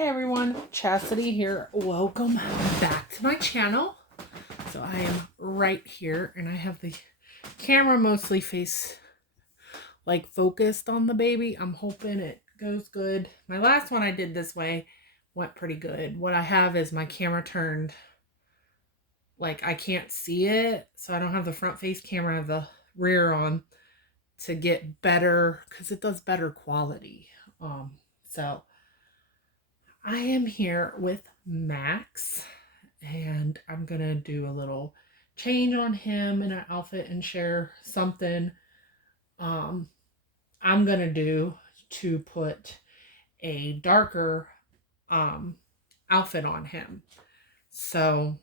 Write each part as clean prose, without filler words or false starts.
Hi everyone, Chastity here. Welcome back to my channel. So I am right here and I have the camera mostly focused on the baby. I'm hoping it goes good. My last one I did this way went pretty good. What I have is my camera turned like I can't see it, so I don't have the front face camera, I have the rear on to get better because it does better quality. So I am here with Max and I'm gonna do a little change on him in an outfit and share something I'm gonna do to put a darker outfit on him. So,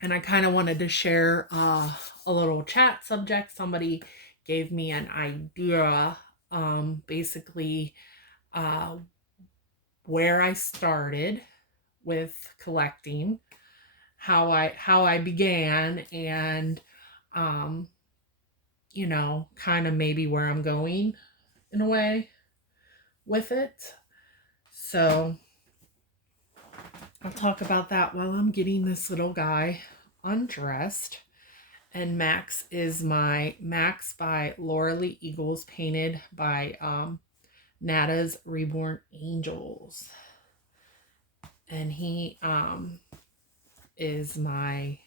and I kind of wanted to share a little chat subject. Somebody gave me an idea, basically where I started with collecting, how I began, and kind of maybe where I'm going in a way with it. So I'll talk about that while I'm getting this little guy undressed. And Max is my Max by Laura Lee Eagles, painted by Nada's Reborn Angels. And he is my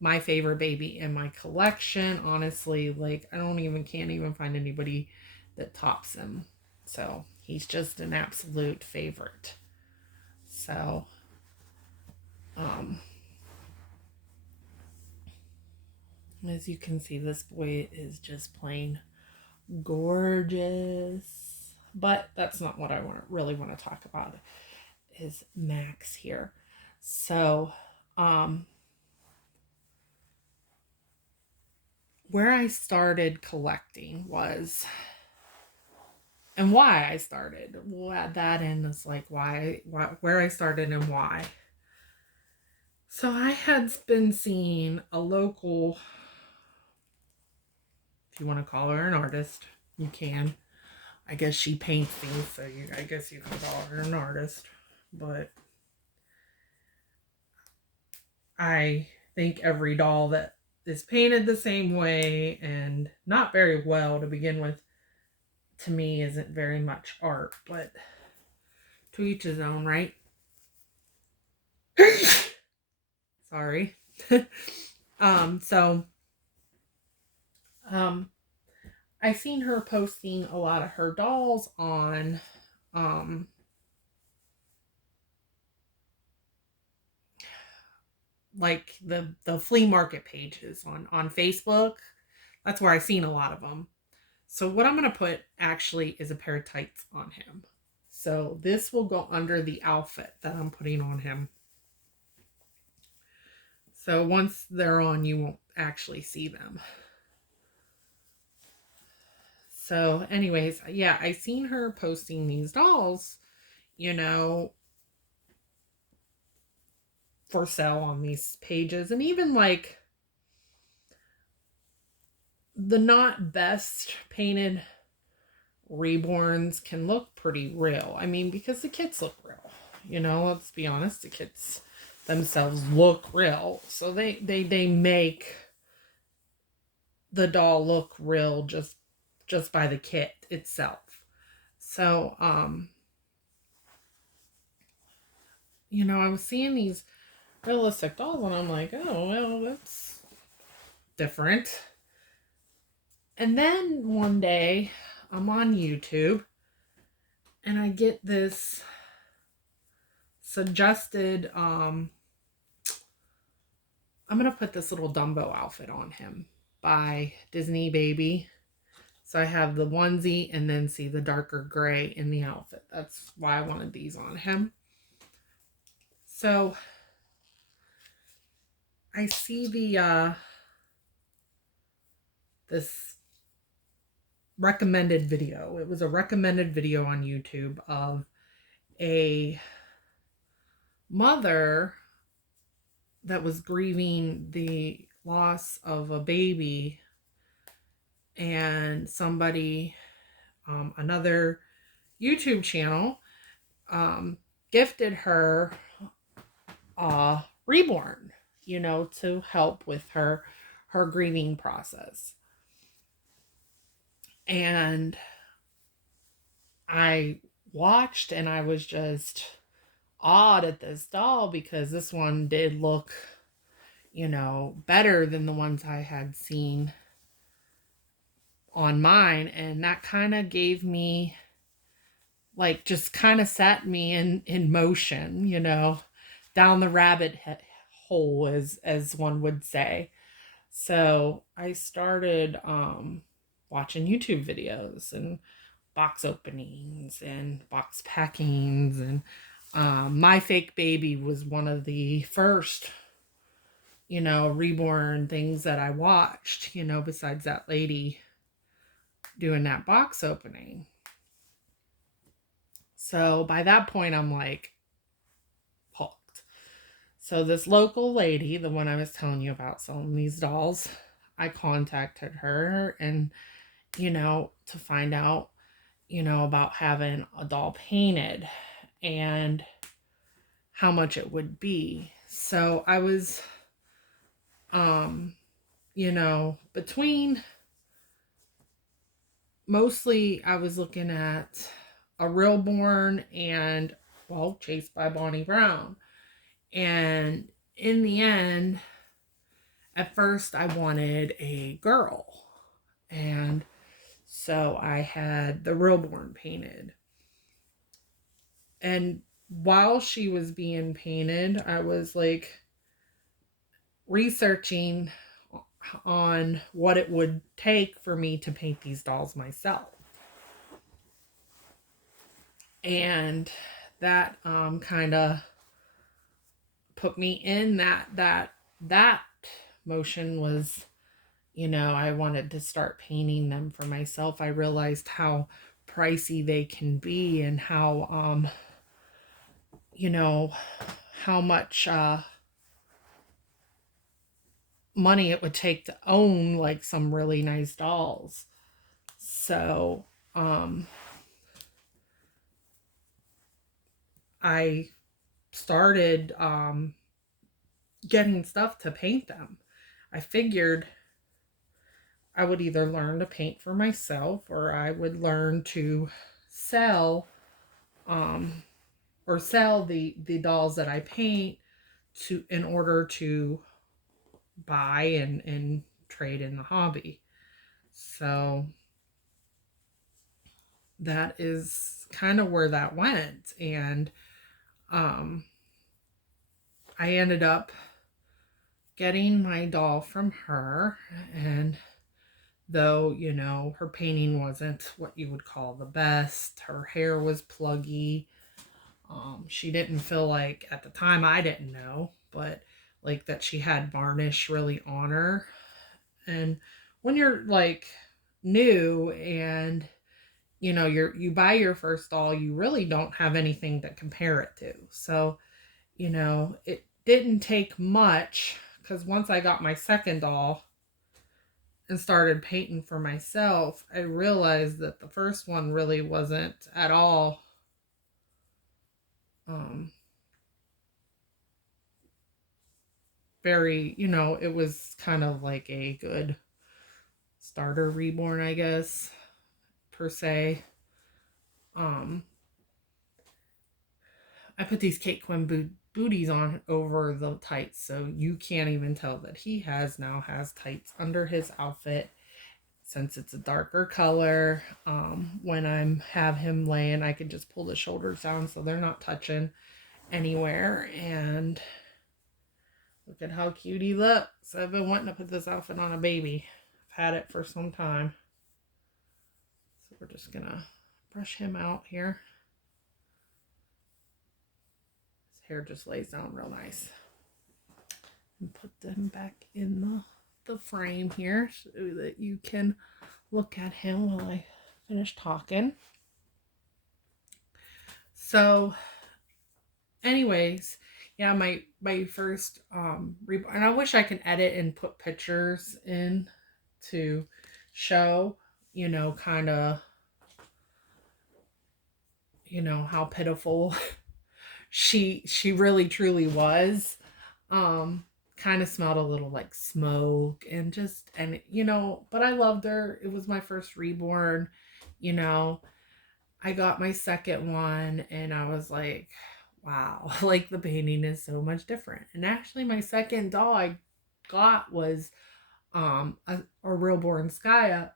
my favorite baby in my collection. Honestly, like I can't even find anybody that tops him. So he's just an absolute favorite. So as you can see, this boy is just plain gorgeous. But that's not what I really want to talk about, is Max here. So where I started collecting was, and why I started, that end is like why where I started and why. So I had been seeing a local, if you want to call her an artist, you can. I guess she paints things, so I guess you can call her an artist. But I think every doll that is painted the same way and not very well to begin with, to me, isn't very much art. But to each his own, right? Sorry. So I seen her posting a lot of her dolls on like the flea market pages on Facebook. That's where I seen a lot of them. So what I'm going to put actually is a pair of tights on him. So this will go under the outfit that I'm putting on him. So once they're on, you won't actually see them. So anyways, yeah, I seen her posting these dolls, for sale on these pages. And even like the not best painted Reborns can look pretty real. I mean, because the kits look real. Let's be honest, the kits themselves look real. So they make the doll look real just by the kit itself. So I was seeing these realistic dolls and I'm like, oh well, that's different. And then one day I'm on YouTube and I get this suggested, I'm going to put this little Dumbo outfit on him by Disney Baby. So I have the onesie and then see the darker gray in the outfit. That's why I wanted these on him. So I see the this recommended video. It was a recommended video on YouTube of a mother that was grieving the loss of a baby, and somebody, another YouTube channel, gifted her Reborn, to help with her grieving process. And I watched and I was just awed at this doll because this one did look, better than the ones I had seen on mine. And that kind of gave me, like, just kind of set me in motion, down the rabbit hole, as one would say. So I started watching YouTube videos and box openings and box packings, and My Fake Baby was one of the first, reborn things that I watched, besides that lady doing that box opening. So by that point, I'm like hooked. So this local lady, the one I was telling you about selling these dolls, I contacted her and, to find out, about having a doll painted and how much it would be. So I was, between, mostly I was looking at a Reborn and, well, Chased by Bonnie Brown. And in the end, at first I wanted a girl. And so I had the Reborn painted. And while she was being painted, I was like researching on what it would take for me to paint these dolls myself. And that kind of put me in that motion was, I wanted to start painting them for myself. I realized how pricey they can be and how how much money it would take to own like some really nice dolls. So I started getting stuff to paint them. I figured I would either learn to paint for myself or I would learn to sell or sell the dolls that I paint to in order to buy and trade in the hobby. So that is kind of where that went. And I ended up getting my doll from her, and though, her painting wasn't what you would call the best, her hair was pluggy. She didn't feel like, at the time, I didn't know, but like that she had varnish really on her. And when you're like new and you buy your first doll, you really don't have anything to compare it to. So, it didn't take much, because once I got my second doll and started painting for myself, I realized that the first one really wasn't at all very, it was kind of like a good starter reborn, I guess, per se. I put these Kate Quinn booties on over the tights, so you can't even tell that he now has tights under his outfit, since it's a darker color. When I have him laying, I can just pull the shoulders down so they're not touching anywhere. And look at how cute he looks. I've been wanting to put this outfit on a baby. I've had it for some time. So we're just gonna brush him out here. His hair just lays down real nice. And put them back in the frame here so that you can look at him while I finish talking. So anyways, yeah, my first and I wish I could edit and put pictures in to show, kind of, how pitiful she really truly was. Um kind of smelled a little like smoke and just, and but I loved her. It was my first reborn, you know. I got my second one and I was like, wow, like the painting is so much different. And actually my second doll I got was a reborn Skya,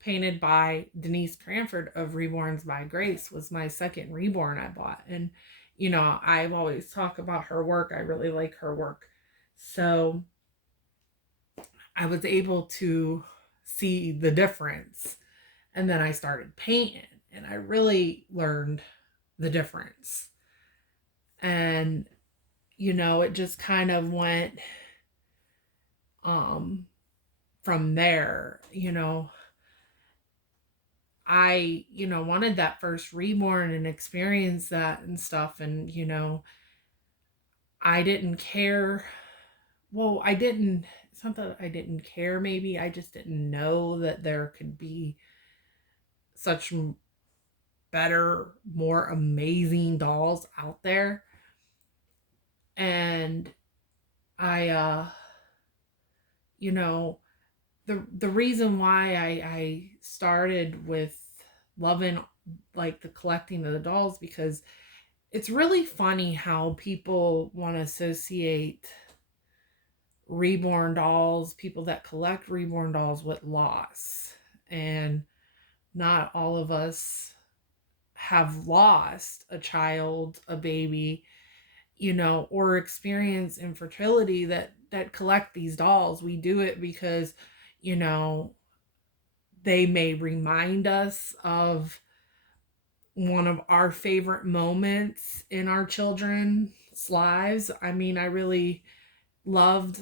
painted by Denise Cranford of Reborns by Grace, was my second reborn I bought. And I've always talked about her work. I really like her work. So I was able to see the difference. And then I started painting and I really learned the difference. And it just kind of went um from there. I, wanted that first reborn and experience that and stuff. And, I didn't care. Well, it's not that I didn't care, maybe. I just didn't know that there could be such better, more amazing dolls out there. And I, you know, the reason why I started with loving like the collecting of the dolls, because it's really funny how people want to associate reborn dolls, people that collect reborn dolls, with loss. And not all of us have lost a child, a baby, or experience infertility that collect these dolls. We do it because, you know, they may remind us of one of our favorite moments in our children's lives. I mean, I really loved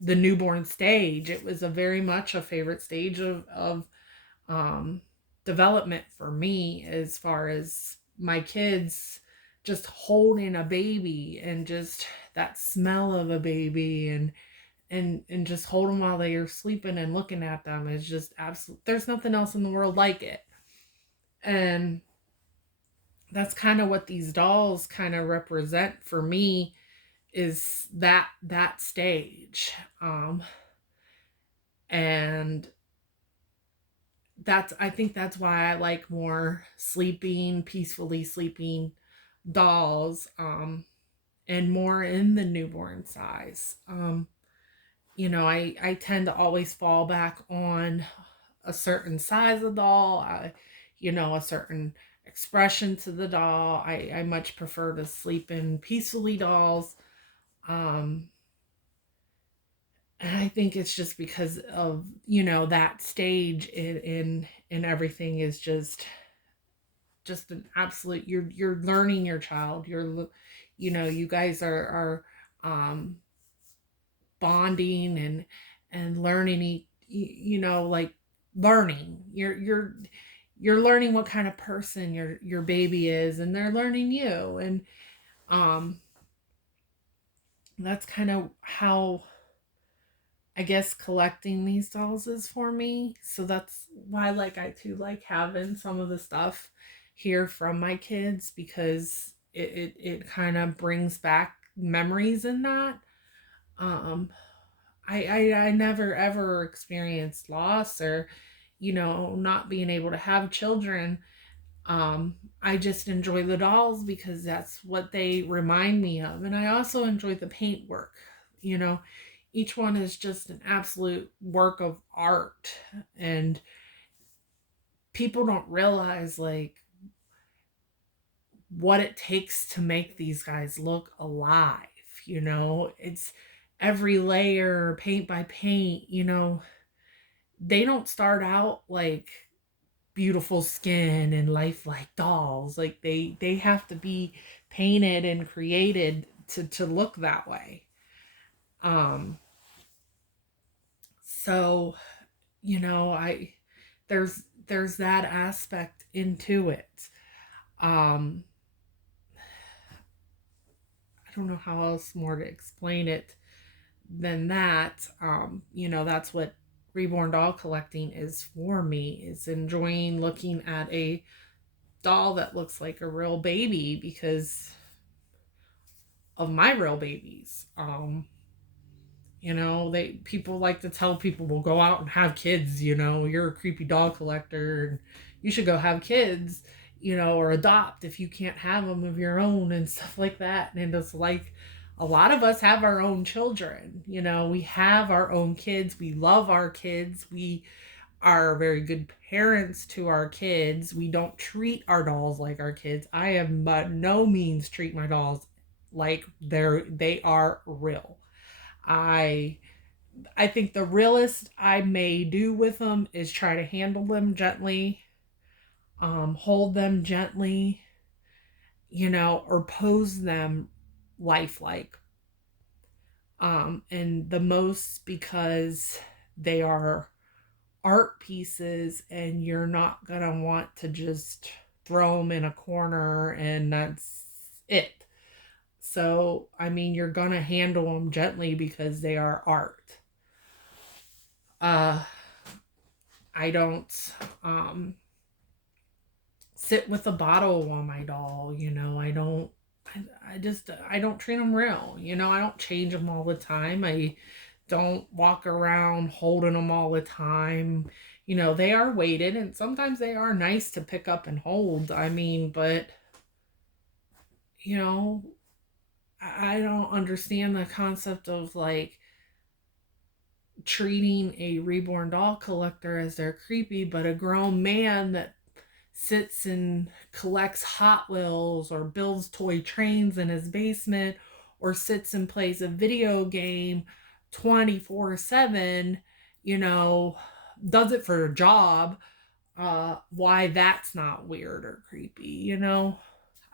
the newborn stage. It was a very much a favorite stage of um, development for me, as far as my kids, just holding a baby and just that smell of a baby, and just hold them while they are sleeping and looking at them is just absolute. There's nothing else in the world like it. And that's kind of what these dolls kind of represent for me, is that stage. And I think that's why I like more sleeping, peacefully sleeping dolls, and more in the newborn size. I tend to always fall back on a certain size of doll, a certain expression to the doll. I much prefer to sleep in peacefully dolls. Um, and I think it's just because of, that stage in everything is just an absolute. You're learning your child. You guys are um bonding and learning, like learning. You're learning what kind of person your baby is, and they're learning you. And um that's kind of how I guess collecting these dolls is for me. So that's why, like, I too like having some of the stuff here from my kids, because it kind of brings back memories in that. Um, I never ever experienced loss, or, not being able to have children. I just enjoy the dolls because that's what they remind me of. And I also enjoy the paint work. You know, each one is just an absolute work of art. And people don't realize, like, what it takes to make these guys look alive. It's every layer, paint by paint. They don't start out like beautiful skin and lifelike dolls. Like, they have to be painted and created to look that way. um so I there's that aspect into it. um I don't know how else more to explain it, than that, that's what reborn doll collecting is for me, is enjoying looking at a doll that looks like a real baby because of my real babies. They people like to tell people, "Well, go out and have kids, you're a creepy dog collector and you should go have kids, or adopt if you can't have them of your own," and stuff like that. And it's like a lot of us have our own children, we have our own kids, we love our kids, we are very good parents to our kids. We don't treat our dolls like our kids. I am by no means treat my dolls like they are real. I I think the realest I may do with them is try to handle them gently, hold them gently, or pose them lifelike. And the most because they are art pieces and you're not going to want to just throw them in a corner and that's it. So, I mean, you're going to handle them gently because they are art. Uh, I don't sit with a bottle on my doll, I don't treat them real, I don't change them all the time. I don't walk around holding them all the time. They are weighted and sometimes they are nice to pick up and hold. I mean, but you know, I don't understand the concept of like treating a reborn doll collector as they're creepy, but a grown man that sits and collects Hot Wheels or builds toy trains in his basement or sits and plays a video game 24/7, you know, does it for a job, why that's not weird or creepy,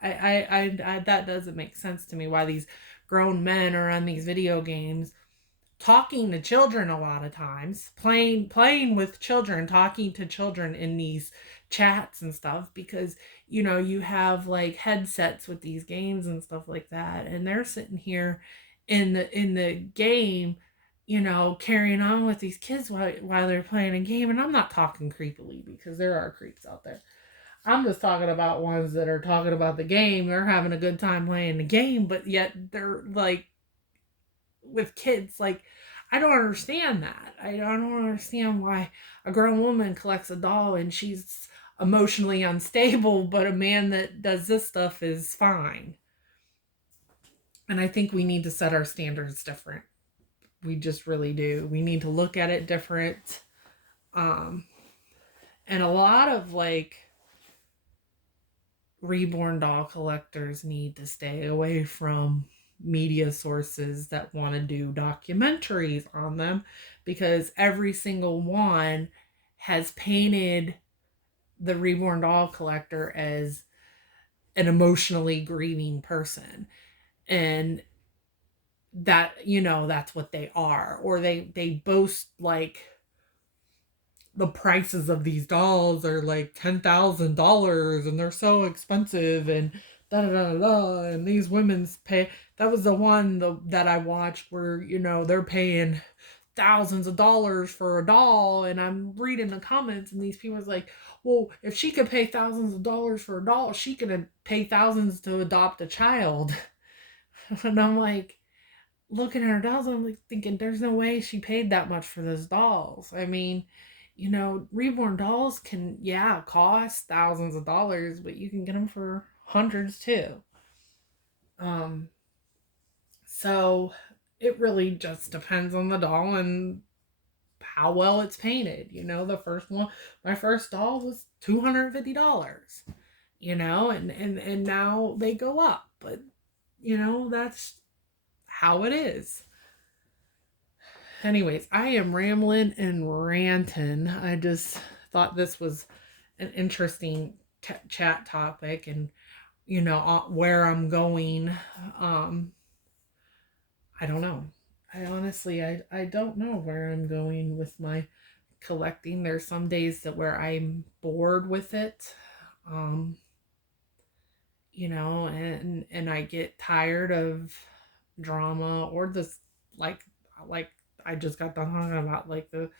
I that doesn't make sense to me why these grown men are on these video games talking to children a lot of times, playing with children, talking to children in these chats and stuff, because you have like headsets with these games and stuff like that, and they're sitting here in the game, carrying on with these kids while they're playing a game. And I'm not talking creepily because there are creeps out there. I'm just talking about ones that are talking about the game. They're having a good time playing the game, but yet they're like with kids. Like, I don't understand that. I don't understand why a grown woman collects a doll and she's emotionally unstable, but a man that does this stuff is fine. And I think we need to set our standards different. We just really do. We need to look at it different. Um, and a lot of like reborn doll collectors need to stay away from media sources that want to do documentaries on them, because every single one has painted the reborn doll collector as an emotionally grieving person, and that's what they are. Or they boast like the prices of these dolls are like $10,000 and they're so expensive and da da da da. And these women's pay. That was the one that I watched where they're paying thousands of dollars for a doll, and I'm reading the comments and these people are like, well, if she could pay thousands of dollars for a doll, she could pay thousands to adopt a child. And I'm like, looking at her dolls, I'm like thinking, there's no way she paid that much for those dolls. I mean, reborn dolls can, yeah, cost thousands of dollars, but you can get them for hundreds too. Um, so it really just depends on the doll and how well it's painted. The first one, my first doll was $250. And now they go up, but that's how it is. Anyways, I am rambling and ranting. I just thought this was an interesting chat topic, and where I'm going. I don't know. I don't know where I'm going with my collecting. There's some days where I'm bored with it. Um, and I get tired of drama or this, like like I just got done talking about like the,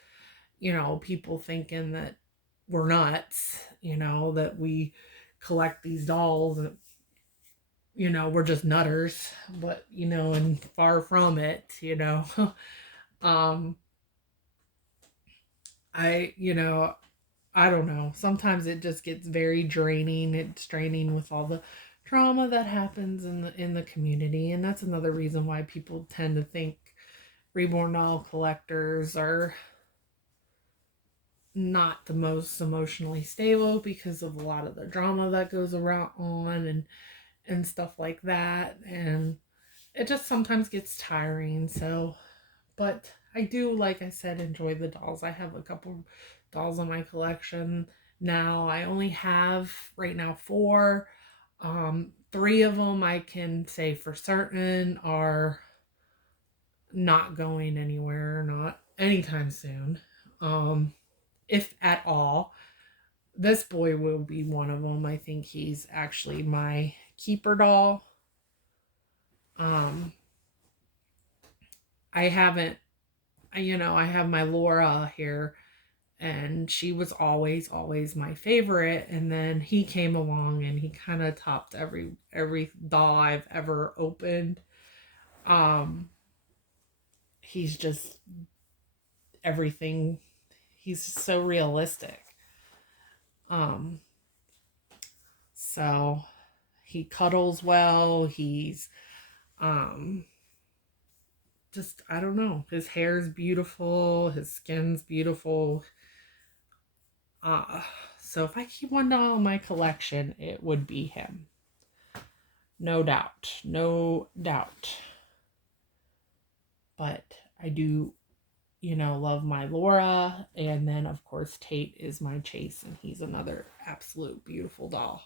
people thinking that we're nuts, that we collect these dolls and we're just nutters, but and far from it. um I I don't know. Sometimes it just gets very draining. It's draining with all the trauma that happens in the community, and that's another reason why people tend to think reborn doll collectors are not the most emotionally stable because of a lot of the drama that goes around on and stuff like that, and it just sometimes gets tiring. So, but I do, like I said, enjoy the dolls. I have a couple dolls in my collection now. I only have right now four. Three of them I can say for certain are not going anywhere, not anytime soon. If at all. This boy will be one of them. I think he's actually my keeper doll. Um, I haven't, I have my Laura here, and she was always my favorite. And then he came along, and he kind of topped every doll I've ever opened. Um, he's just everything. He's so realistic. Um, so he cuddles well. He's um just, I don't know. His hair's beautiful. His skin's beautiful. Uh, so if I keep one doll in my collection, it would be him. No doubt. No doubt. But I do, love my Laura. And then, of course, Tate is my Chase, and he's another absolute beautiful doll.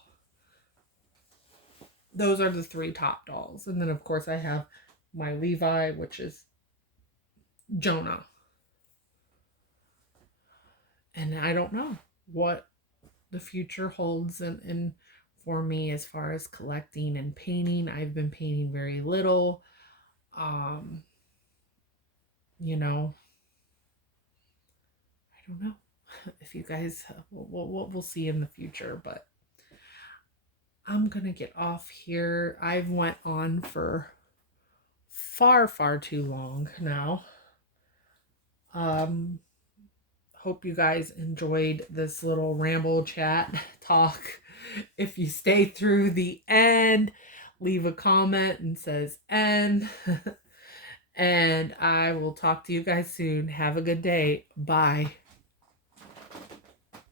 Those are the three top dolls. And then, of course, I have my Levi, which is Jonah. And I don't know what the future holds and for me as far as collecting and painting. I've been painting very little. Um, you know, I don't know if you guys, we'll see in the future, but I'm gonna get off here. I've went on for far too long now. Um, hope you guys enjoyed this little ramble chat talk. If you stay through the end, leave a comment and says end. And I will talk to you guys soon. Have a good day. Bye.